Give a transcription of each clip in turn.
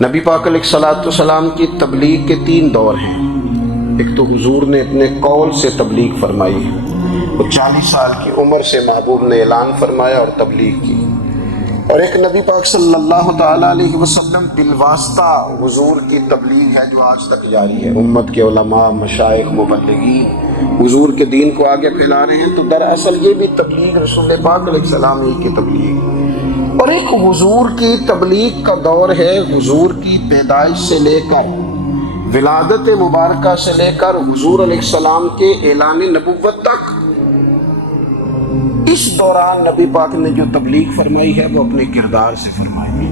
نبی پاک علیہ السلام کی تبلیغ کے 3 دور ہیں۔ ایک تو حضور نے اپنے قول سے تبلیغ فرمائی، وہ 40 سال کی عمر سے محبوب نے اعلان فرمایا اور تبلیغ کی، اور ایک نبی پاک صلی اللہ تعالیٰ علیہ وسلم بالواسطہ حضور کی تبلیغ ہے جو آج تک جاری ہے۔ امت کے علماء، مشائخ، مبلغین حضور کے دین کو آگے پھیلا رہے ہیں، تو دراصل یہ بھی تبلیغ رسول پاک علیہ السلام ہی کی تبلیغ۔ اور ایک حضور کی تبلیغ کا دور ہے، حضور کی پیدائش سے لے کر ولادت مبارکہ سے لے کر حضور علیہ السلام کے اعلان نبوت تک۔ اس دوران نبی پاک نے جو تبلیغ فرمائی ہے وہ اپنے کردار سے فرمائی ہے۔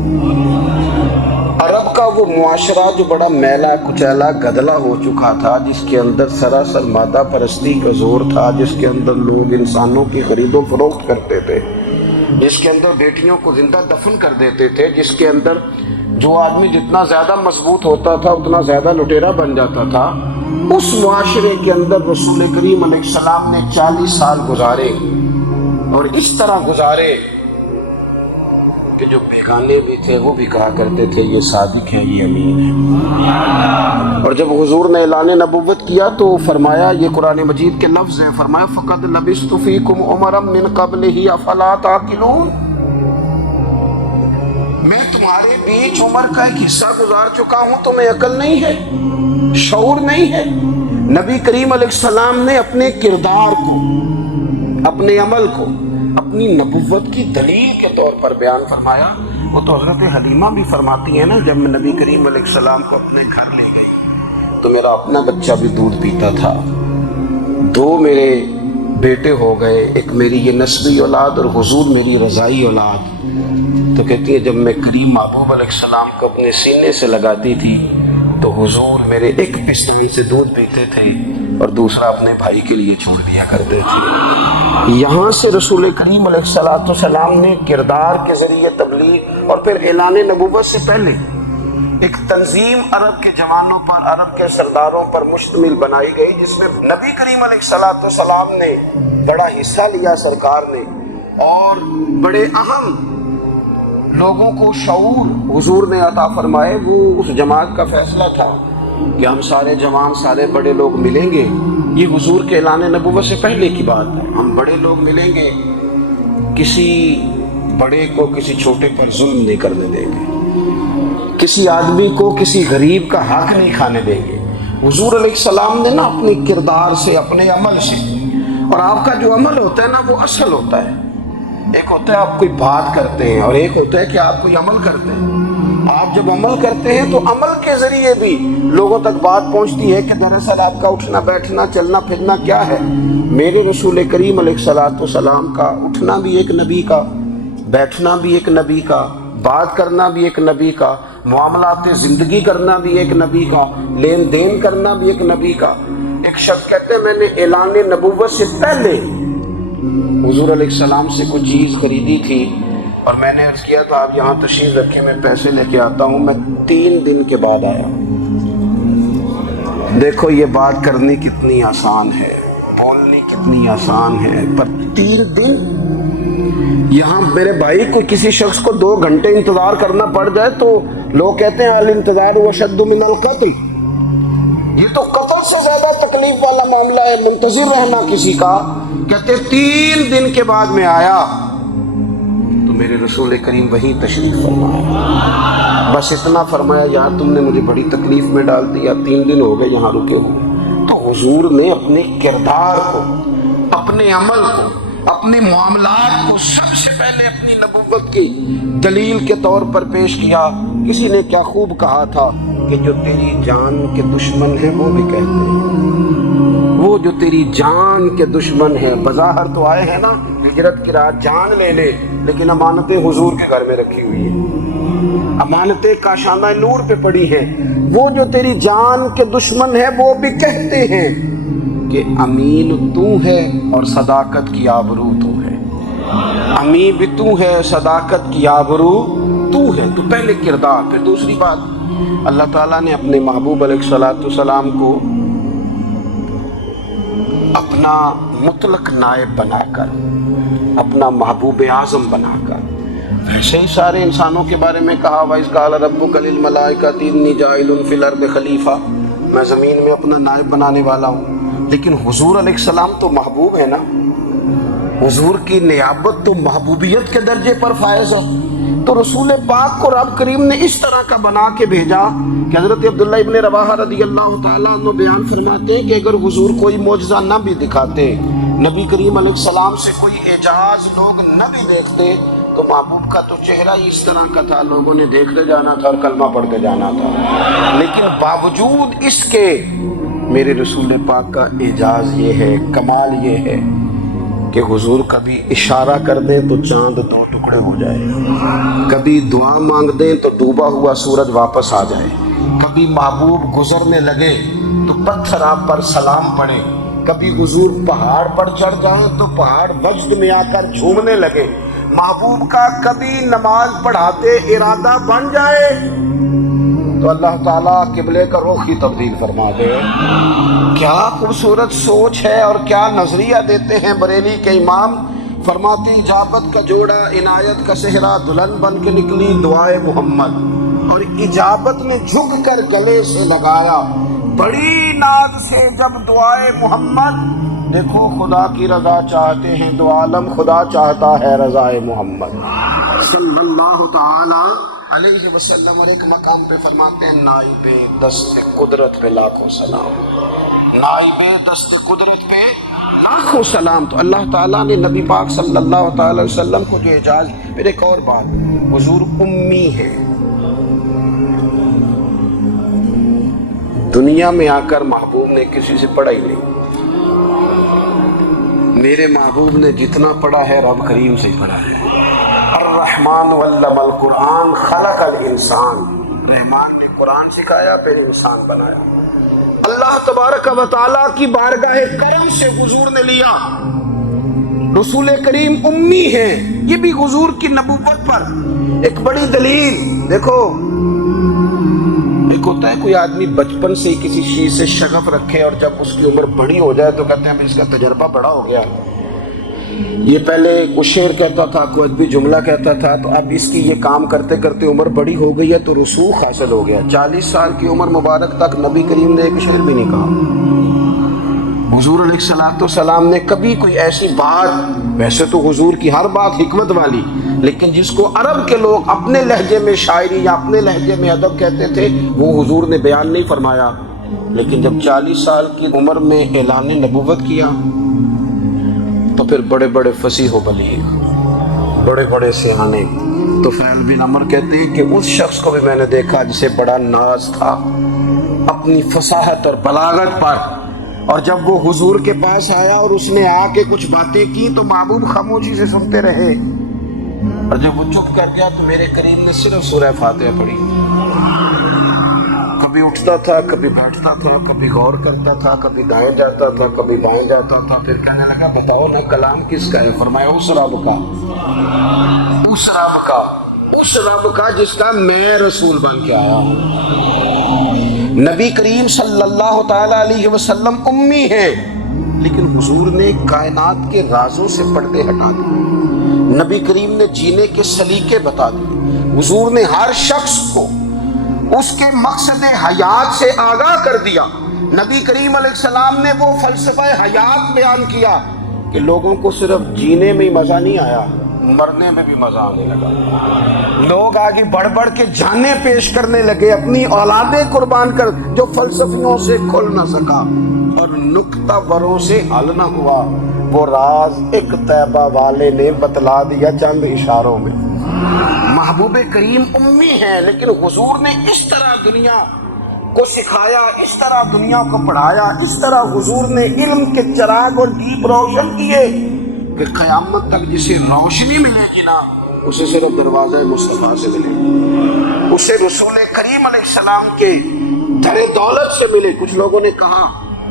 عرب کا وہ معاشرہ جو بڑا میلا کچیلا گدلا ہو چکا تھا، جس کے اندر سراسر مادہ پرستی کا زور تھا، جس کے اندر لوگ انسانوں کی خرید و فروخت کرتے تھے، جس کے اندر بیٹیوں کو زندہ دفن کر دیتے تھے، جس کے اندر جو آدمی جتنا زیادہ مضبوط ہوتا تھا اتنا زیادہ لٹیرا بن جاتا تھا، اس معاشرے کے اندر رسول کریم علیہ السلام نے 40 سال گزارے، اور اس طرح گزارے کہ جو بیگانے بھی تھے وہ بھی کہا کرتے تھے یہ صادق ہے، یہ امین ہے۔ اور جب حضور نے اعلان نبوت کیا تو فرمایا، یہ قرآن مجید کے لفظ ہیں، فرمایا فَقَدْ لَبِثْتُ فِيكُمْ عُمَرًا مِّن قَبْلِهِ أَفَلَا تَعْقِلُونَ، میں تمہارے بیچ عمر کا ایک حصہ گزار چکا ہوں، تمہیں عقل نہیں ہے، شعور نہیں ہے۔ نبی کریم علیہ السلام نے اپنے کردار کو، اپنے عمل کو اپنی نبوت کی دلیل کے طور پر بیان فرمایا۔ وہ تو حضرت حلیمہ بھی فرماتی ہے نا، جب میں نبی کریم علیہ السلام کو اپنے گھر لے گئی تو میرا اپنا بچہ بھی دودھ پیتا تھا، 2 میرے بیٹے ہو گئے، ایک میری یہ نسبی اولاد اور حضور میری رضائی اولاد۔ تو کہتی ہے جب میں کریم محبوب علیہ السلام کو اپنے سینے سے لگاتی تھی تو حضور میرے ایک پستان سے دودھ پیتے تھے اور دوسرا اپنے بھائی کے لیے چھوڑ دیا کرتے تھے۔ یہاں سے رسول کریم علیہ السلام نے کردار کے ذریعے تبلیغ، اور پھر اعلان نبوت سے پہلے ایک تنظیم عرب کے جوانوں پر، عرب کے سرداروں پر مشتمل بنائی گئی، جس میں نبی کریم علیہ السلام نے بڑا حصہ لیا سرکار نے، اور بڑے اہم لوگوں کو شعور حضور نے عطا فرمائے۔ وہ اس جماعت کا فیصلہ تھا کہ ہم سارے جوان، سارے بڑے لوگ ملیں گے، یہ حضور کے اعلان نبوت سے پہلے کی بات ہے، ہم بڑے لوگ ملیں گے، کسی بڑے کو کسی چھوٹے پر ظلم نہیں کرنے دیں گے، کسی آدمی کو کسی غریب کا حق نہیں کھانے دیں گے۔ حضور علیہ السلام نے نا اپنے کردار سے، اپنے عمل سے، اور آپ کا جو عمل ہوتا ہے نا وہ اصل ہوتا ہے، ایک ہوتا ہے آپ کوئی بات کرتے ہیں اور ایک ہوتا ہے کہ آپ کوئی عمل کرتے ہیں۔ آپ جب عمل کرتے ہیں تو عمل کے ذریعے بھی لوگوں تک بات پہنچتی ہے کہ دراصل آپ کا اٹھنا بیٹھنا چلنا پھرنا کیا ہے۔ میرے رسول کریم علیہ السلام کا اٹھنا بھی ایک نبی کا، بیٹھنا بھی ایک نبی کا، بات کرنا بھی ایک نبی کا، معاملات زندگی کرنا بھی ایک نبی کا، لین دین کرنا بھی ایک نبی کا۔ ایک شخص کہتے ہیں میں نے اعلان نبوت سے پہلے حضور علیہ السلام سے کوئی چیز خریدی تھی، اور میں نے عرض کیا تھا آپ یہاں تشریف رکھیں، میں پیسے لے کے آتا ہوں، میں 3 دن کے بعد آیا۔ دیکھو یہ بات کرنی کتنی آسان ہے، بولنی کتنی آسان ہے، پر 3 دن یہاں میرے بھائی کو کسی شخص کو 2 گھنٹے انتظار کرنا پڑ جائے تو لوگ کہتے ہیں الانتظار اشد من القتل، یہ تو قتل سے زیادہ تکلیف والا معاملہ ہے منتظر رہنا کسی کا۔ کہتے 3 دن کے بعد میں آیا تو میرے رسول کریم وہی تشریف فرمایا، بس اتنا فرمایا یار تم نے مجھے بڑی تکلیف میں ڈال دیا، 3 دن ہو گئے یہاں رکے ہوئے۔ تو حضور نے اپنے کردار کو، اپنے عمل کو، اپنے معاملات کو سب سے پہلے اپنی نبوت کی دلیل کے طور پر پیش کیا۔ کسی نے کیا خوب کہا تھا کہ جو تیری جان کے دشمن ہیں وہ بھی کہتے ہیں، وہ جو تیری جان کے دشمن ہیں، بظاہر تو آئے ہیں نا ہجرت کی رات جان لے لے، لیکن امانتیں حضور کے گھر میں رکھی ہوئی ہیں، امانتیں کاشانہ نور پہ پڑی ہیں۔ وہ جو تیری جان کے دشمن ہیں وہ بھی کہتے ہیں کہ امین تو ہے اور صداقت کی آبرو تو ہے، امین بھی تو ہے، صداقت کی آبرو تو ہے۔ تو پہلے کردار، پھر دوسری بات، اللہ تعالیٰ نے اپنے محبوب علیہ السلام کو اپنا مطلق نائب بنا کر، اپنا محبوب اعظم بنا کر ایسے ہی سارے انسانوں کے بارے میں کہا وَإِذْ قَالَ رَبُّكَ لِلْمَلَائِكَةِ إِنِّي جَاعِلٌ فِي الْأَرْضِ خَلِيفَہ، میں زمین میں اپنا نائب بنانے والا ہوں۔ لیکن حضور علیہ السلام تو محبوب ہے نا، حضور کی نیابت تو محبوبیت کے درجے پر فائز ہے۔ تو رسول پاک کو رب کریم نے اس طرح کا بنا کے بھیجا کہ حضرت عبداللہ ابن رواحہ رضی اللہ تعالیٰ عنہ بیان فرماتے ہیں کہ اگر حضور کوئی معجزہ نہ بھی دکھاتے، نبی کریم علیہ السلام سے کوئی اعجاز لوگ نہ بھی دیکھتے، تو محبوب کا تو چہرہ ہی اس طرح کا تھا، لوگوں نے دیکھتے جانا تھا اور کلمہ پڑھتے جانا تھا۔ لیکن باوجود اس کے میرے رسول پاک کا اعجاز یہ ہے، کمال یہ ہے کہ حضور کبھی اشارہ کر دیں تو چاند دو ٹکڑے ہو جائے، کبھی دعا مانگ دیں تو ڈوبا ہوا سورج واپس آ جائے، کبھی محبوب گزرنے لگے تو پتھر آپ پر سلام پڑے، کبھی حضور پہاڑ پر چڑھ جائیں تو پہاڑ وجد میں آ کر جھومنے لگے، محبوب کا کبھی نماز پڑھاتے ارادہ بن جائے تو اللہ تعالیٰ قبلے کا رخ ہی تبدیل فرما دے۔ کیا خوبصورت سوچ ہے اور کیا نظریہ دیتے ہیں بریلی کے امام، فرماتی اجابت کا جوڑا عنایت کا صحرا دلہن بن کے نکلی دعائے محمد، اور اجابت نے جھک کر گلے سے لگایا بڑی ناز سے جب دعائے محمد، دیکھو خدا کی رضا چاہتے ہیں دو عالم، خدا چاہتا ہے رضائے محمد صلی اللہ تعالی علیہ وسلم۔ اور ایک مقام پہ فرماتے ہیں نائب دست قدرت پہ لاکھوں سلام، نائب دست قدرت پہ لاکھوں سلام۔ تو اللہ تعالیٰ نے نبی پاک صلی اللہ تعالی وسلم کو جو اعجاز، پھر ایک اور بات، حضور امی ہے، دنیا میں آ کر محبوب نے کسی سے پڑھا ہی نہیں، میرے محبوب نے جتنا پڑھا ہے رب کریم سے پڑھا ہے۔ الرحمن علم القرآن خلق الانسان، رحمان نے قرآن سکھایا پھر انسان بنایا۔ اللہ تبارک و تعالیٰ کی بارگاہ کرم سے حضور نے لیا، رسول کریم امی ہیں، یہ بھی حضور کی نبوت پر ایک بڑی دلیل۔ دیکھو ایک ہوتا ہے کوئی آدمی بچپن سے ہی کسی چیز سے شغف رکھے اور جب اس کی عمر بڑی ہو جائے تو کہتے ہیں اس کا تجربہ بڑا ہو گیا، یہ پہلے کوئی شعر کہتا تھا، کوئی ادبی جملہ کہتا تھا، تو اب اس کی یہ کام کرتے کرتے عمر بڑی ہو گئی ہے تو رسوخ حاصل ہو گیا۔ 40 سال کی عمر مبارک تک نبی کریم نے ایک شعر بھی نہیں کہا۔ حضور علیہ السلام نے کبھی کوئی ایسی بات، ویسے تو حضور کی ہر بات حکمت والی، لیکن جس کو عرب کے لوگ اپنے لہجے میں شاعری یا اپنے لہجے میں ادب کہتے تھے، وہ حضور نے بیان نہیں فرمایا۔ لیکن جب 40 سال کی عمر میں اعلان نبوت کیا تو پھر بڑے بڑے فصیح و بلیغ، بڑے بڑے سیانے طفیل بن عمر کہتے ہیں کہ اس شخص کو بھی میں نے دیکھا جسے بڑا ناز تھا اپنی فصاحت اور بلاغت پر، اور جب وہ حضور کے پاس آیا اور اس نے آ کے کچھ باتیں کی تو محبوب خاموشی سے سنتے رہے، اور جب وہ چپ کر گیا تو میرے کریم نے صرف سورہ فاتحہ پڑھی۔ کبھی اٹھتا تھا، کبھی بیٹھتا تھا، کبھی غور کرتا تھا، کبھی دائیں جاتا تھا، کبھی بائیں جاتا تھا، پھر کہنے لگا بتاؤ نا کلام کس کا ہے؟ فرمایا اس رب کا، اس رب کا، اس رب کا جس کا میں رسول بن کے آیا ہوں۔ نبی کریم صلی اللہ تعالی علیہ وسلم امی ہے، لیکن حضور نے کائنات کے رازوں سے پردے ہٹا دیے، نبی کریم نے جینے کے سلیقے بتا دیے، حضور نے ہر شخص کو اس کے مقصد حیات سے آگاہ کر دیا۔ نبی کریم علیہ السلام نے وہ فلسفہ حیات بیان کیا کہ لوگوں کو صرف جینے میں ہی مزہ نہیں آیا، مرنے میں بھی مزہ آنے لگا۔ لوگ آگے بڑھ بڑھ کے جانیں پیش کرنے لگے، اپنی اولادیں قربان کر، جو فلسفیوں سے کھل نہ سکا اور نکتہ وروں سے حل نہ ہوا، وہ راز ایک طیبہ والے نے بتلا دیا چند اشاروں میں۔ محبوب کریم امی ہے، لیکن حضور نے اس طرح دنیا کو سکھایا، اس طرح دنیا کو پڑھایا، اس طرح حضور نے علم کے چراغ اور دیپ روشن کیے کہ قیامت تک جسے روشنی ملے گی نا، اسے صرف دروازہ مصطفیٰ سے ملے گی، اسے رسول کریم علیہ السلام کے در دولت سے ملے۔ کچھ لوگوں نے کہا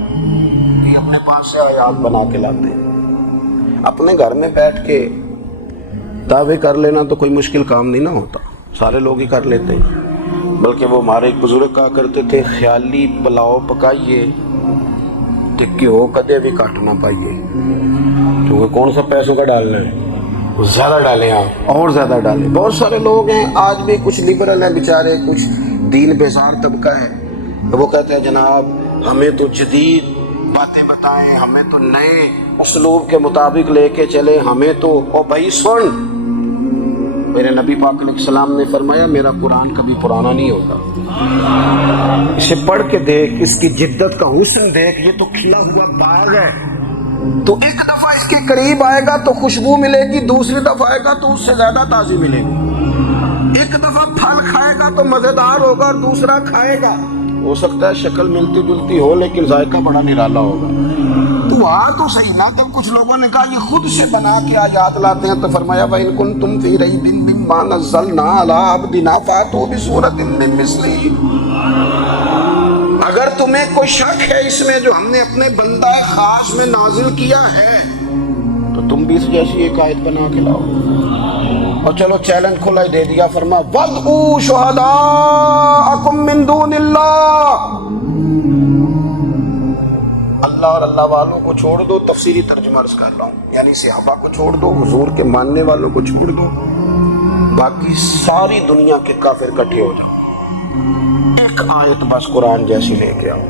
کہ اپنے پاس سے آیات بنا کے لاتے ہیں، اپنے گھر میں بیٹھ کے دعوے کر لینا تو کوئی مشکل کام نہیں نہ ہوتا، سارے لوگ ہی کر لیتے ہیں، بلکہ وہ ہمارے ایک بزرگ کہا کرتے تھے خیالی پلاؤ پکائیے ٹکی ہو کدے بھی کاٹ نہ پائیے، کیونکہ کون سا پیسوں کا ڈالنا ہے، زیادہ ڈالیں آپ، اور زیادہ ڈالیں. بہت سارے لوگ ہیں آج بھی، کچھ لبرل ہیں بیچارے، کچھ دین بیزار طبقہ ہے، وہ کہتے ہیں جناب ہمیں تو جدید باتیں بتائیں، ہمیں تو نئے اسلوب کے مطابق لے کے چلے، ہمیں تو. او بھائی سن، میرے نبی پاک علیہ السلام نے فرمایا میرا قرآن کبھی پرانا نہیں ہوگا. اسے پڑھ کے دیکھ، اس کی جدت کا حسن دیکھ، یہ تو کھلا ہوا باغ ہے. تو ایک دفعہ اس کے قریب آئے گا تو خوشبو ملے گی، دوسری دفعہ آئے گا تو اس سے زیادہ تازی ملے گی. ایک دفعہ پھل کھائے گا تو مزیدار ہوگا اور دوسرا کھائے گا ہو سکتا ہے شکل ملتی جلتی ہو لیکن ذائقہ بڑا نرالا ہوگا. تو تو صحیح نا. جب کچھ لوگوں نے کہا یہ خود سے بنا کے آیات لاتے ہیں تو فرمایا وَإِن كُنتُمْ فِي رَيْبٍ مِّمَّا نَزَّلْنَا عَلَىٰ عَبْدِنَا فَأْتُوا بِسُورَةٍ مِّن مِّثْلِهِ. اگر تمہیں کوئی شک ہے اس میں جو ہم نے اپنے بندہ خاص میں نازل کیا ہے تو تم بھی اس جیسی ایک آیت بنا کے لاؤ. اور چلو چیلنج کھلا ہی دے دیا، فرما وَادْعُوا شُهَدَاءَكُم مِّن دُونِ اللَّهِ. اللہ اور اللہ والوں کو چھوڑ دو. تفسیری ترجمہ عرض کر رہا ہوں، یعنی صحابہ کو چھوڑ دو، حضور کے ماننے والوں کو چھوڑ دو، باقی ساری دنیا کے کافر اکٹھے ہو جاؤ، ایک آیت بس قرآن جیسی لے کے آؤ،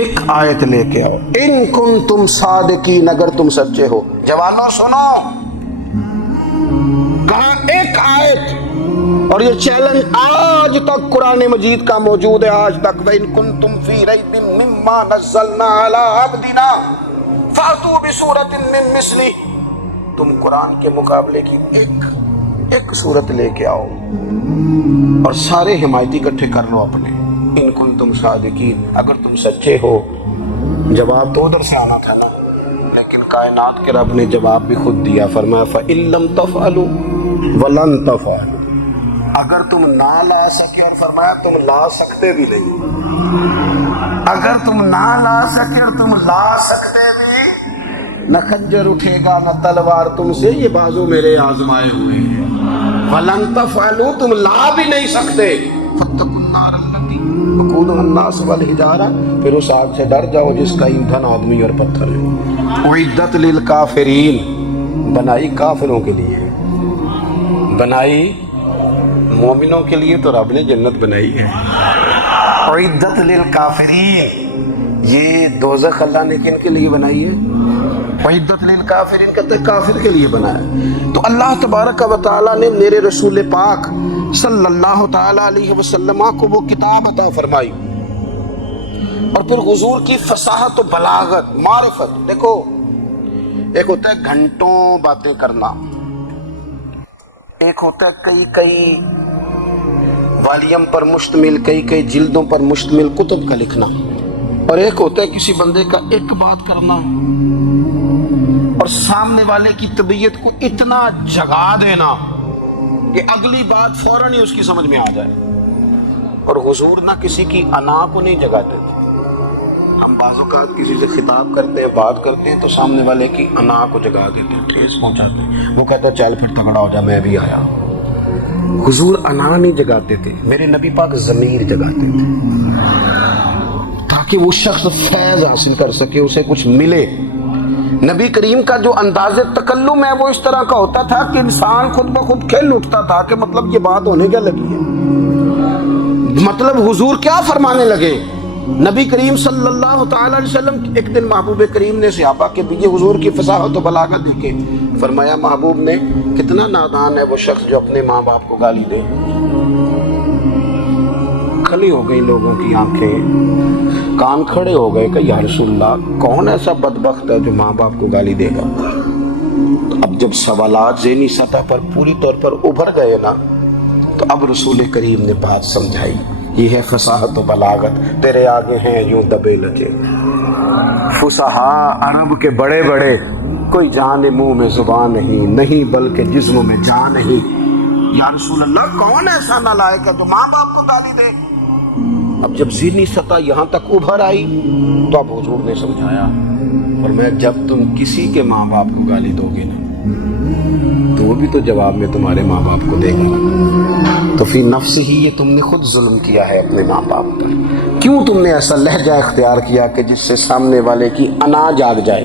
ایک آیت لے کے آؤ. ان کنتم صادقین، اگر تم سچے ہو. جوانوں سنو، کہا ایک آیت، اور یہ چیلنج آج تک قرآن مجید کا موجود ہے، آج تک. وَإِن كُنتُمْ فِي رَيْبٍ مِّمَّا نَزَّلْنَا عَلَىٰ عَبْدِنَا فَأْتُوا بِسُورَةٍ مِّن مِّثْلِهِ. تم قرآن کے مقابلے کی ایک صورت لے کے آؤ اور سارے حمایتی اکٹھے کر لو اپنے. ان کنتم صادقین، اگر تم سچے ہو. جواب تو ادھر سے آنا تھا نا، لیکن کائنات کے رب نے جواب بھی خود دیا. فرمایا فَإِن لَّمْ تَفْعَلُوا وَلَن تَفْعَلُوا. اگر تم نہ لا سکے، اور فرمایا تم لا سکتے بھی نہیں. اگر تم نہ لا سکے اور تم لا سکتے بھی، نہ خنجر اٹھے گا نہ تلوار تم سے، یہ بازو میرے آزمائے ہوئے ہیں. وَلَن تَفْعَلُوا، تم لا بھی نہیں سکتے. فَاتَّقُوا النَّارَ الَّتِي وَقُودُهَا النَّاسُ وَالْحِجَارَةُ، پھر اس آگ سے ڈر جاؤ جس کا ایندھن آدمی اور پتھر ہے. اُعِدَّتْ لِلْكَافِرِينَ، بنائی کافروں کے لیے، بنائی مومنوں کے لیے تو رب نے جنت بنائی ہے. اُعِدَّتْ لِلْكَافِرِينَ، یہ دوزخ اللہ نے کن کے لیے بنائی ہے؟ اُعِدَّتْ لِلْكَافِرِينَ، کہتے ہیں کافر کے لیے بنایا. تو اللہ تبارک و تعالیٰ نے میرے رسول پاک صلی اللہ تعالیٰ علیہ وسلم کو وہ کتاب عطا فرمائی، اور پھر حضور کی فصاحت و بلاغت، معرفت. دیکھو ایک ہوتا ہے گھنٹوں باتیں کرنا، ایک ہوتا ہے کئی والیم پر مشتمل، کئی جلدوں پر مشتمل کتب کا لکھنا، اور ایک ہوتا ہے کسی بندے کا ایک بات کرنا اور سامنے والے کی طبیعت کو اتنا جگا دینا کہ اگلی بات فوراً ہی اس کی سمجھ میں آ جائے. اور حضور نہ کسی کی انا کو نہیں جگاتے تھے. ہم بعض اوقات کسی سے خطاب کرتے ہیں، بات کرتے ہیں تو سامنے والے کی انا کو جگا دیتے ہیں، ٹھیس پہنچاتے ہیں. وہ کہتا ہے چل پھر تگڑا ہو جا، میں بھی آیا. حضور انا نہیں جگاتے تھے، میرے نبی پاک ضمیر جگاتے تھے تاکہ وہ شخص فیض حاصل کر سکے، اسے کچھ ملے. نبی کریم کا جو انداز تکلم ہے وہ اس طرح کا ہوتا تھا کہ انسان خود بخود کھل اٹھتا تھا کہ مطلب یہ بات ہونے کیا لگی ہے، مطلب حضور کیا فرمانے لگے. نبی کریم صلی اللہ تعالی علیہ وسلم ایک دن محبوب کریم نے صحابہ کے پیچھے حضور کی فصاحت و بلاغت دیکھے. فرمایا محبوب نے کتنا نادان ہے وہ شخص جو اپنے ماں باپ کو گالی دے. کھلی ہو گئی لوگوں کی آنکھیں، کان کھڑے ہو گئے کہ یا رسول اللہ کون ایسا بدبخت ہے جو ماں باپ کو گالی دے گا. اب جب سوالات ذہنی سطح پر پوری طور پر ابھر گئے نا تو اب رسول کریم نے بات سمجھائی. یہ ہے فصاحت و بلاغت. تیرے آگے ہیں یوں دبے لچے فصحاء عرب کے بڑے بڑے، کوئی جان منہ میں زبان نہیں بلکہ جسم میں جان نہیں. یا رسول اللہ کون ایسا نالائق ہے جو ماں باپ کو گالی دے. اب جب ذہنی سطح یہاں تک ابھر آئی تو اب حضور نے سمجھایا، اور میں جب تم کسی کے ماں باپ کو گالی دو گے نا تو وہ بھی تو جواب میں تمہارے ماں باپ کو دے گا. تو فی نفس ہی یہ تم نے خود ظلم کیا ہے اپنے ماں باپ پر. کیوں تم نے ایسا لہجہ اختیار کیا کہ جس سے سامنے والے کی انا جاگ جائے.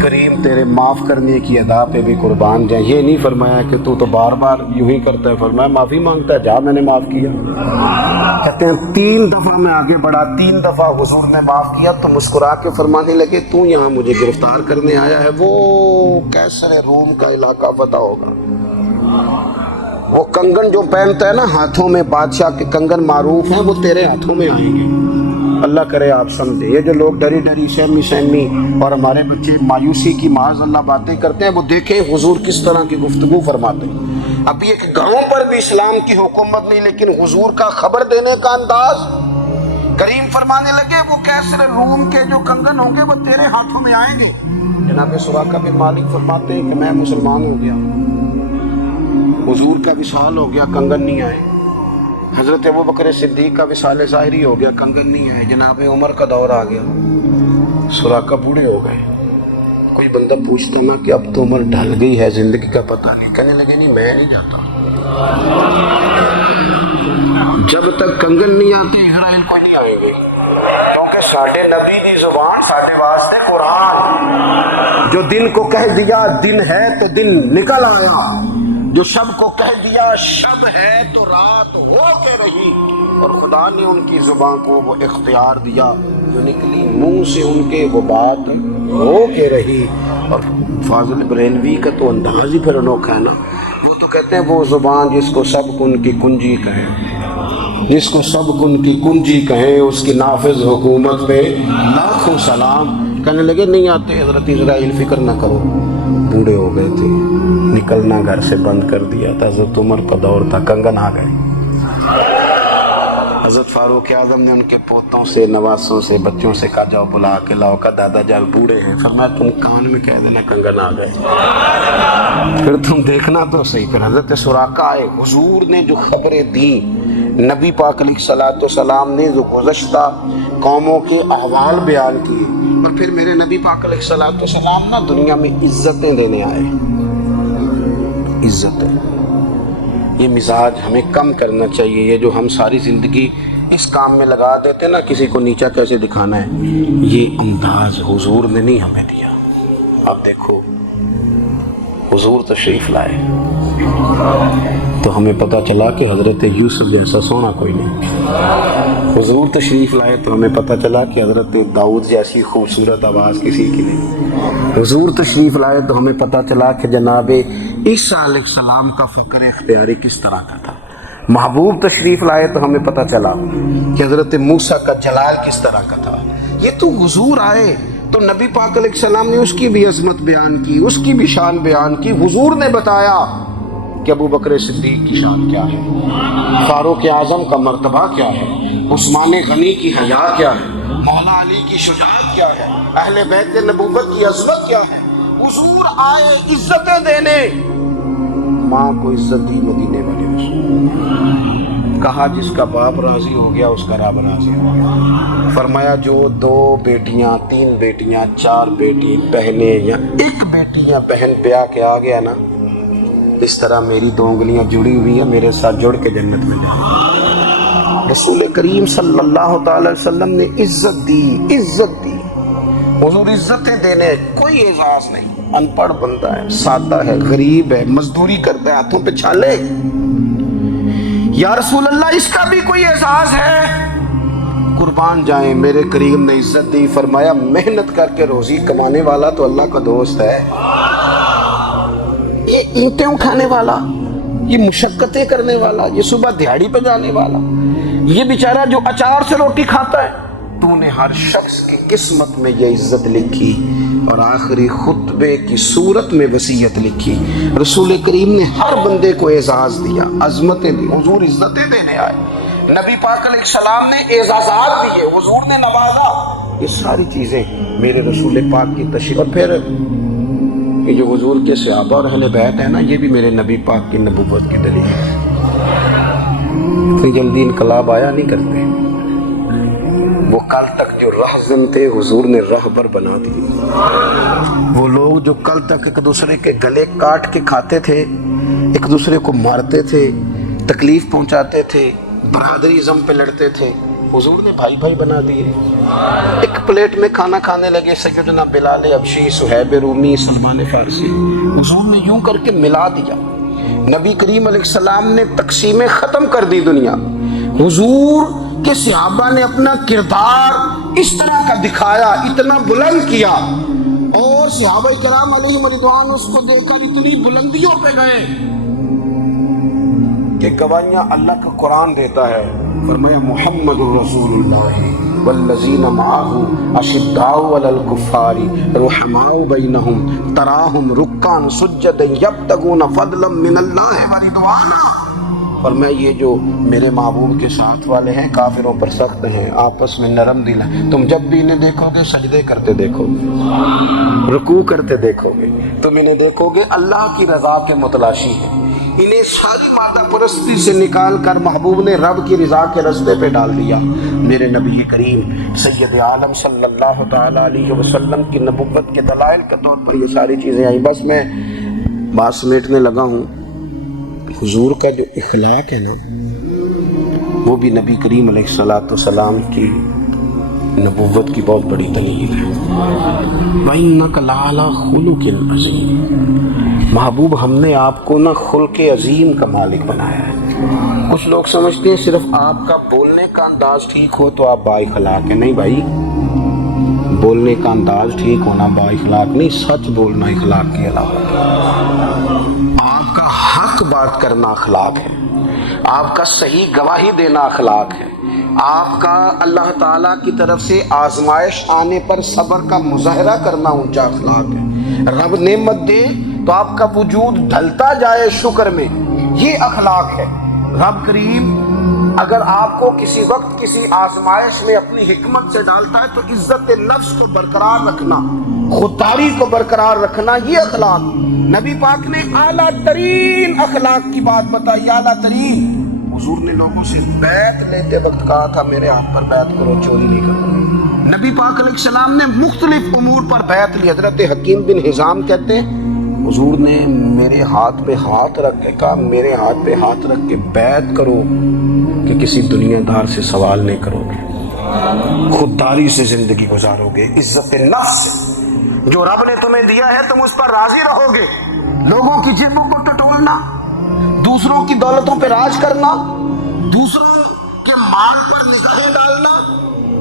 کریم تیرے معاف کرنے کی ادا پہ بھی قربان جائیں. یہ نہیں فرمایا کہ تو بار بار یوں ہی کرتا ہے, فرمایا معافی مانگتا ہے, جا میں نے معاف کیا. کہتے ہیں 3 دفعہ میں آگے بڑھا, 3 دفعہ حضور نے معاف کیا تو مسکرا کے فرمانے لگے تو یہاں مجھے گرفتار کرنے آیا ہے, وہ کیسر روم کا علاقہ فتح ہوگا. وہ کنگن جو پہنتا ہے نا ہاتھوں میں, بادشاہ کے کنگن معروف ہیں, وہ تیرے ہاتھوں میں آئیں گے. اللہ کرے آپ سمجھے. یہ جو لوگ ڈری ڈری سہمی اور ہمارے بچے مایوسی کی معاذ اللہ باتیں کرتے ہیں, وہ دیکھیں حضور کس طرح کی گفتگو فرماتے ہیں. اب یہ کہ گاؤں پر بھی اسلام کی حکومت نہیں, لیکن حضور کا خبر دینے کا انداز. کریم فرمانے لگے وہ کیسر روم کے جو کنگن ہوں گے وہ تیرے ہاتھوں میں آئیں گے. جناب سراقہ بن مالک فرماتے ہیں کہ میں مسلمان ہو گیا, حضور کا وصال ہو گیا, کنگن نہیں آئے. حضرت ابوبکر صدیق کا وصال ظاہری ہو گیا, کنگن نہیں آئے. جناب عمر کا دور آ گیا, سراقہ بوڑھے ہو گئے. کوئی بندہ پوچھتا نا کہ اب تو عمر ڈھل گئی ہے, زندگی کا پتہ نہیں. کہنے لگے نہیں میں نہیں جاتا, جب تک کنگن نہیں آتے اسرائیل کو نہیں آئیں گے, کیونکہ ساڈے نبی دی زبان ساڈے واسطے قرآن. جو دن کو کہہ دیا دن ہے تو دن نکل آیا, جو شب کو کہہ دیا شب ہے تو رات ہو کے رہی. اور خدا نے ان کی زبان کو وہ اختیار دیا, جو نکلی منہ سے ان کے وہ بات ہو کے رہی. اور فاضل بریلوی کا تو انداز ہی پھر انوکھا ہے نا. وہ تو کہتے ہیں وہ زبان جس کو سب کن کی کنجی کہیں, جس کو سب کن کی کنجی کہیں, اس کی نافذ حکومت پہ لاکھوں سلام. کہنے لگے نہیں آتے حضرت اسرائیل, فکر نہ کرو, بوڑھے ہو گئے تھے, نکلنا گھر سے بند کر دیا تھا. حضرت عمر کا دور تھا, کنگن آ گئے. حضرت فاروق اعظم نے ان کے پوتوں سے, نواسوں سے, بچوں سے کہا جاؤ بلا کے لاؤ. کا دادا جان بوڑھے ہیں, فرمایا تم کان میں کہہ دینا کنگن آ گئے, پھر تم دیکھنا تو صحیح. پھر حضرت سراقہ آئے. حضور نے جو خبریں دیں, نبی پاک علیہ الصلوۃ والسلام نے جو گزشتہ قوموں کے احوال بیان کیے, اور پھر میرے نبی پاک علیہ الصلوۃ والسلام نا دنیا میں عزتیں دینے آئے. عزتیں, یہ مزاج ہمیں کم کرنا چاہیے. یہ جو ہم ساری زندگی اس کام میں لگا دیتے نا, کسی کو نیچا کیسے دکھانا ہے, یہ انداز حضور نے نہیں ہمیں دیا. آپ دیکھو حضور تشریف لائے تو ہمیں پتہ چلا کہ حضرت یوسف جیسا سونا کوئی نہیں. حضور تشریف لائے تو ہمیں پتہ چلا کہ حضرت داؤد جیسی خوبصورت آواز کسی کی نہیں. حضور تشریف لائے تو ہمیں پتہ چلا کہ جناب عیسیٰ علیہ السلام کا فقر اختیاری کس طرح کا تھا. محبوب تشریف لائے تو ہمیں پتہ چلا کہ حضرت موسیٰ کا جلال کس طرح کا تھا. یہ تو حضور آئے تو نبی پاک علیہ السلام نے اس کی بھی عظمت بیان کی, اس کی بھی شان بیان کی. حضور نے بتایا کہ ابوبکر صدیق کی شان کیا ہے, فاروق اعظم کا مرتبہ کیا ہے, عثمان غنی کی حیا کیا ہے, مولا علی کی شجاعت کیا ہے, اہل بیت نبوت کی عظمت کیا ہے. حضور آئے عزتیں دینے. ماں کو عزت دی مدینے والے رسول, کہا جس کا باپ راضی ہو گیا اس کا رب راضی ہو گیا. فرمایا جو 2 بیٹیاں 3 بیٹیاں 4 بیٹی بہنیں یا 1 بیٹی یا بہن بیاہ کے آ گیا نا, اس طرح میری 2 انگلیاں جڑی ہوئی ہیں, میرے ساتھ جڑ کے جنت میں جائیں. رسول کریم صلی اللہ تعالی وسلم نے عزت دی, عزت دی. حضور عزتیں دینے, کوئی اعزاز نہیں. ان پڑھ بندہ ہے, سادہ ہے, غریب ہے, مزدوری کرتا ہے, ہاتھوں پہ چھالے. یا رسول اللہ اس کا بھی کوئی اعزاز ہے؟ قربان جائیں, میرے کریم نے عزت دی. فرمایا محنت کر کے روزی کمانے والا تو اللہ کا دوست ہے. یہ اینٹیں اٹھانے والا, یہ مشقتیں کرنے والا, یہ صبح دیہڑی پہ جانے والا, یہ بیچارہ جو اچار سے روٹی کھاتا ہے, تو نے ہر شخص کی قسمت میں یہ عزت لکھی اور آخری خطبے کی صورت میں وصیت لکھی. رسول کریم نے ہر بندے کو اعزاز دیا, عظمتیں دی. حضور عزتیں دینے آئے. نبی پاک علیہ السلام نے اعزازات دیے, حضور نے نوازا. یہ ساری چیزیں میرے رسول پاک کی تشریف. اور پھر یہ جو حضور کے صحابہ اور اہل بیت ہے نا, یہ بھی میرے نبی پاک کی نبوت کی دلیل ہے. اتنی جلدی انقلاب آیا نہیں کرتے. وہ کل تک جو رہزن تھے حضور نے رہبر بنا دی. وہ لوگ جو کل تک ایک دوسرے کے گلے کاٹ کے کھاتے تھے, ایک دوسرے کو مارتے تھے, تکلیف پہنچاتے تھے, برادری ازم پہ لڑتے تھے, حضور نے بھائی بھائی بنا دیے. ایک پلیٹ میں کھانا کھانے لگے سیدنا بلال حبشی، صہیب رومی، سلمان فارسی. حضور نے یوں کر کے ملا دیا. نبی کریم علیہ السلام نے تقسیمیں ختم کر دی دنیا. حضور کے صحابہ نے اپنا کردار اس طرح کا دکھایا، اتنا بلند کیا، اور صحابہ کرام علیہم رضوان اس کو دیکھ کر اتنی بلندیوں پہ گئے کہ گواہیاں اللہ کا قرآن دیتا ہے. فرمایا محمد رسول اللہ والذین معہ اشداء علی الکفار رحماء بینہم تراہم رکعا سجدا یبتغون فضلا من اللہ ورضوانا. فرمایا یہ جو میرے محبوب کے ساتھ والے ہیں کافروں پر سخت ہیں، آپس میں نرم دل ہیں. تم جب بھی انہیں دیکھو گے سجدے کرتے دیکھو گے، رکوع کرتے دیکھو گے، تم انہیں دیکھو گے اللہ کی رضا کے متلاشی ہیں. انہیں ساری مادہ پرستی سے نکال کر محبوب نے رب کی رضا کے راستے پہ ڈال دیا. میرے نبی کریم سید عالم صلی اللہ تعالی علیہ وسلم کی نبوت کے دلائل کے طور پر یہ ساری چیزیں آئیں. بس میں بات سمیٹنے لگا ہوں. حضور کا جو اخلاق ہے نا، وہ بھی نبی کریم علیہ الصلوۃ والسلام کی نبوت کی بہت بڑی دلیل ہے. وَإِنَّكَ لَعَلَىٰ خُلُقٍ عَظِيمٍ. محبوب ہم نے آپ کو نا خلق عظیم کا مالک بنایا ہے. کچھ لوگ سمجھتے ہیں صرف آپ کا بولنے کا انداز ٹھیک ہو تو آپ با اخلاق ہیں. نہیں بھائی، بولنے کا انداز ٹھیک ہونا با اخلاق نہیں، سچ بولنا اخلاق کے علاوہ. آپ کا حق بات کرنا اخلاق ہے، آپ کا صحیح گواہی دینا اخلاق ہے، آپ کا اللہ تعالیٰ کی طرف سے آزمائش آنے پر صبر کا مظاہرہ کرنا اونچا اخلاق ہے. رب نعمت دے تو آپ کا وجود ڈھلتا جائے شکر میں، یہ اخلاق ہے. رب کریم اگر آپ کو کسی وقت کسی آزمائش میں اپنی حکمت سے ڈالتا ہے تو عزت نفس کو برقرار رکھنا، خودداری کو برقرار رکھنا، یہ اخلاق. نبی پاک نے اعلیٰ ترین اخلاق کی بات بتائی، اعلیٰ ترین. حضور نے لوگوں سے بیعت لیتے وقت کہا تھا میرے ہاتھ پر بیعت کرو، چوری نہیں کرو. نبی پاک علیہ السلام نے مختلف امور پر بیعت لی. حضرت حکیم بن حزام کہتے ہیں حضور نے میرے ہاتھ پہ ہاتھ رکھ کے کہا میرے ہاتھ پہ ہاتھ رکھ کے بیعت کرو کہ کسی دنیا دار سے سوال نہیں کرو گے، خودداری سے زندگی گزارو گے، عزت نفس جو رب نے تمہیں دیا ہے تم اس پر راضی رہو گے. لوگوں کی جیبوں کو ٹٹولنا، دوسروں کی دولتوں پہ راج کرنا، دوسروں کے مال پر نگاہیں ڈالنا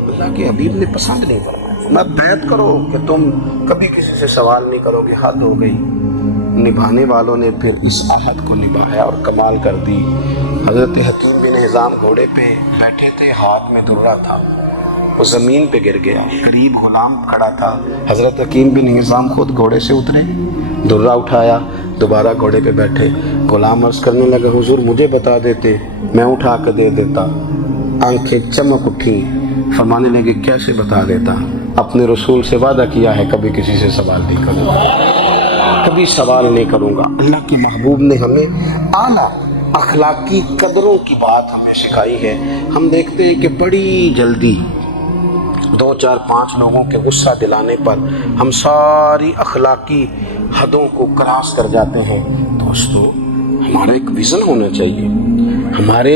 اللہ کے حبیب نے پسند نہیں فرمایا. میں بیعت کرو کہ تم کبھی کسی سے سوال نہیں کرو گے. حد ہو گئی. نبھانے والوں نے پھر اس عہد کو نبھایا اور کمال کر دی. حضرت حکیم بن حزام گھوڑے پہ بیٹھے تھے، ہاتھ میں درہ تھا، وہ زمین پہ گر گیا. قریب غلام کھڑا تھا. حضرت حکیم بن حزام خود گھوڑے سے اترے، درہ اٹھایا، دوبارہ گھوڑے پہ بیٹھے. غلام عرض کرنے لگا حضور مجھے بتا دیتے میں اٹھا کے دے دیتا. آنکھیں چمک اٹھی. فرمانے لگے کیسے بتا دیتا؟ اپنے رسول سے وعدہ کیا ہے کبھی کسی سے سوال نہیں کروں گا، کبھی سوال نہیں کروں گا. اللہ کے محبوب نے ہمیں اعلیٰ اخلاقی قدروں کی بات ہمیں سکھائی ہے. ہم دیکھتے ہیں کہ بڑی جلدی 2 4 5 لوگوں کے غصہ دلانے پر ہم ساری اخلاقی حدوں کو کراس کر جاتے ہیں. دوستو ہمارا ایک ویژن ہونا چاہیے، ہمارے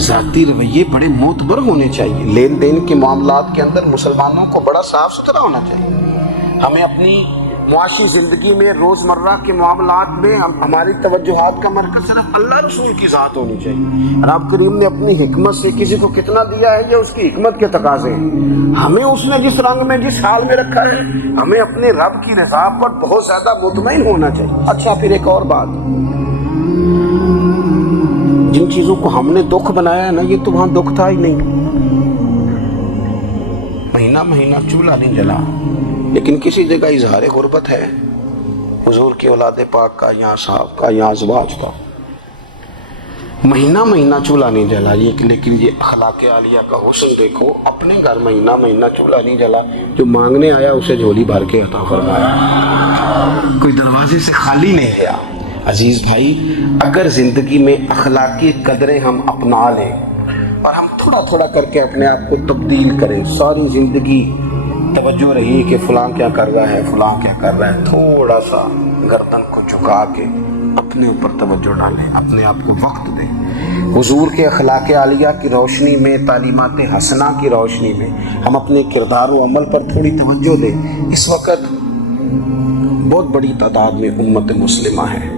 ذاتی رویے بڑے معتبر ہونے چاہیے. لین دین کے معاملات کے اندر مسلمانوں کو بڑا صاف ستھرا ہونا چاہیے. ہمیں اپنی معاشی زندگی میں روزمرہ کے معاملات میں ہماری توجہات کا مرکز صرف اللہ رسول کی ذات ہونی چاہیے. رب کریم نے اپنی حکمت سے کسی کو کتنا دیا ہے یہ اس کی حکمت کے تقاضے ہیں. ہمیں اس نے جس رنگ میں جس حال میں رکھا ہے ہمیں اپنے رب کی رضا پر بہت زیادہ مطمئن ہونا چاہیے. اچھا پھر ایک اور بات، جن چیزوں کو ہم نے دکھ بنایا ہے نا یہ تو وہاں دکھ تھا ہی نہیں. مہینہ مہینہ چولہا نہیں جلا، لیکن کسی جگہ اظہار غربت ہے. حضور کی اولاد پاک کا یہاں صاحب کا یہاں ازواج تھا، مہینہ مہینہ چولہا نہیں جلا. لیکن یہ اخلاق عالیہ کا حسن دیکھو. اپنے گھر مہینہ مہینہ چولہا نہیں جلا، جو مانگنے آیا اسے جھولی بھر کے عطا فرمایا، کوئی دروازے سے خالی نہیں گیا. عزیز بھائی اگر زندگی میں اخلاقی قدریں ہم اپنا لیں اور ہم تھوڑا تھوڑا کر کے اپنے آپ کو تبدیل کریں، ساری زندگی توجہ رہی کہ فلاں کیا کر رہا ہے فلاں کیا کر رہا ہے، تھوڑا سا گردن کو جھکا کے اپنے اوپر توجہ ڈالیں، اپنے آپ کو وقت دیں. حضور کے اخلاق عالیہ کی روشنی میں، تعلیمات حسنہ کی روشنی میں ہم اپنے کردار و عمل پر تھوڑی توجہ دیں۔ اس وقت بہت بڑی تعداد میں امت مسلمہ ہے،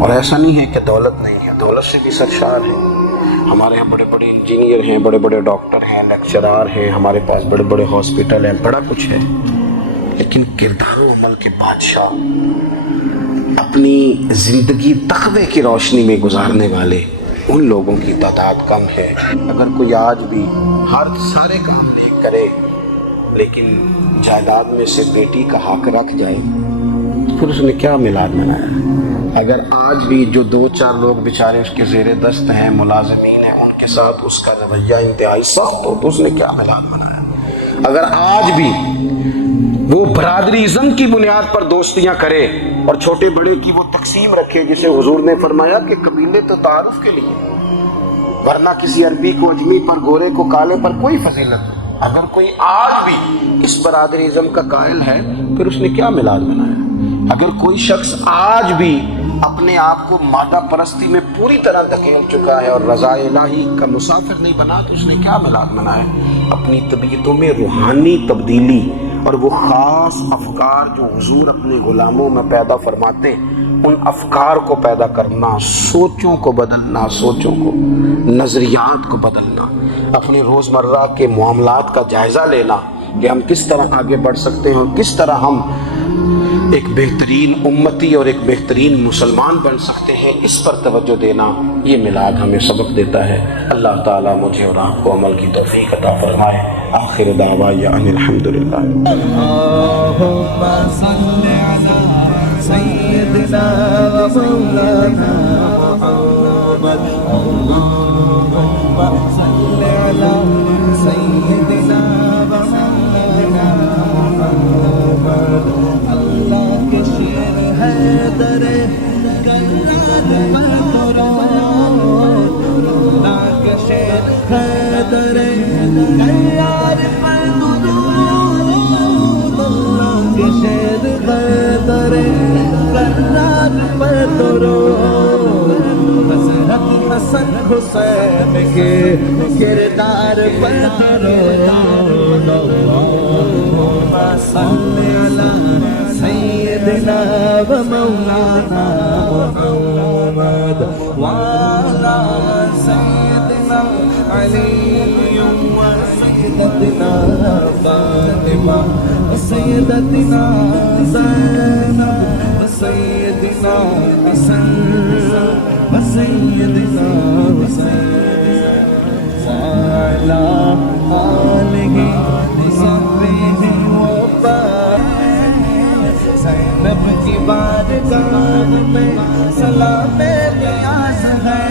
اور ایسا نہیں ہے کہ دولت نہیں ہے، دولت سے بھی سرشار ہے۔ ہمارے یہاں بڑے بڑے انجینئر ہیں، بڑے بڑے ڈاکٹر ہیں، لیکچرار ہیں، ہمارے پاس بڑے بڑے ہاسپٹل ہیں، بڑا کچھ ہے، لیکن کردار و عمل کے بادشاہ، اپنی زندگی تقوی کی روشنی میں گزارنے والے، ان لوگوں کی تعداد کم ہے۔ اگر کوئی آج بھی سارے کام نیک کرے لیکن جائیداد میں سے بیٹی کا حق رکھ جائے تو پھر اس نے کیا میلاد منایا؟ اگر آج بھی جو 2-4 لوگ بیچارے اس کے زیر دست ہیں، ملازمین ہیں، ان کے ساتھ اس کا رویہ انتہائی سخت ہو تو اس نے کیا میلاد منایا؟ اگر آج بھی وہ برادری ازم کی بنیاد پر دوستیاں کرے اور چھوٹے بڑے کی وہ تقسیم رکھے، جسے حضور نے فرمایا کہ قبیلے تو تعارف کے لیے، ورنہ کسی عربی کو اجمی پر، گورے کو کالے پر کوئی فضیلت نہیں۔ اگر کوئی آج بھی اس برادری ازم کا قائل ہے پھر اس نے کیا میلاد منایا؟ اگر کوئی شخص آج بھی اپنے آپ کو مادہ پرستی میں پوری طرح دھکیل چکا ہے اور رضا الہی کا مسافر نہیں بنا تو اس نے کیا میلاد منایا؟ اپنی طبیعتوں میں روحانی تبدیلی اور وہ خاص افکار جو حضور اپنے غلاموں میں پیدا فرماتے ہیں، ان افکار کو پیدا کرنا، سوچوں کو بدلنا، سوچوں کو، نظریات کو بدلنا، اپنی روزمرہ کے معاملات کا جائزہ لینا کہ ہم کس طرح آگے بڑھ سکتے ہیں اور کس طرح ہم ایک بہترین امتی اور ایک بہترین مسلمان بن سکتے ہیں، اس پر توجہ دینا، یہ میلاد ہمیں سبق دیتا ہے۔ اللہ تعالیٰ مجھے اور آپ کو عمل کی توفیق عطا فرمائے۔ آخر دعوانا ان الحمدللہ۔ اللہم صل علی سیدنا و مولانا محمد، اللہم صل علی سیدنا و مولانا محمد۔ اللہ کے شیر حیدر کرات پر درود، اللہ کے شیر حیدر کرات پر درود، اللہ کے شیر حیدر کرات پر درود، حضرت حسن حسین کے کردار پر درود۔ اللہم صل علی سیدنا و مولانا محمد وعلی سیدنا علی و سیدتنا فاطمہ و سیدتنا زینب و سیدنا حسن و سیدنا حسین وعلی آلہ وصحبہ وبارک۔ زینب کی بارگاہ میں سلام نیاز ہے،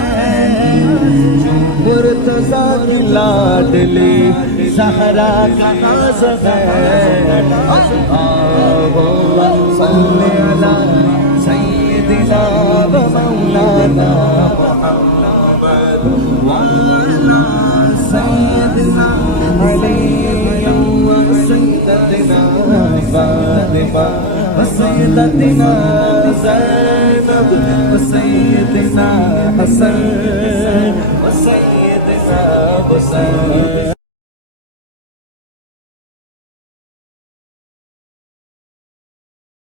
مرتضیٰ کی لاڈلی زہرا کا ناز ہے۔ اللہم صل علی سیدنا و مولانا محمد وعلی سیدنا علی و سیدتنا فاطمہ و سیدتنا زینب و سیدنا حسن و سیدنا حسین۔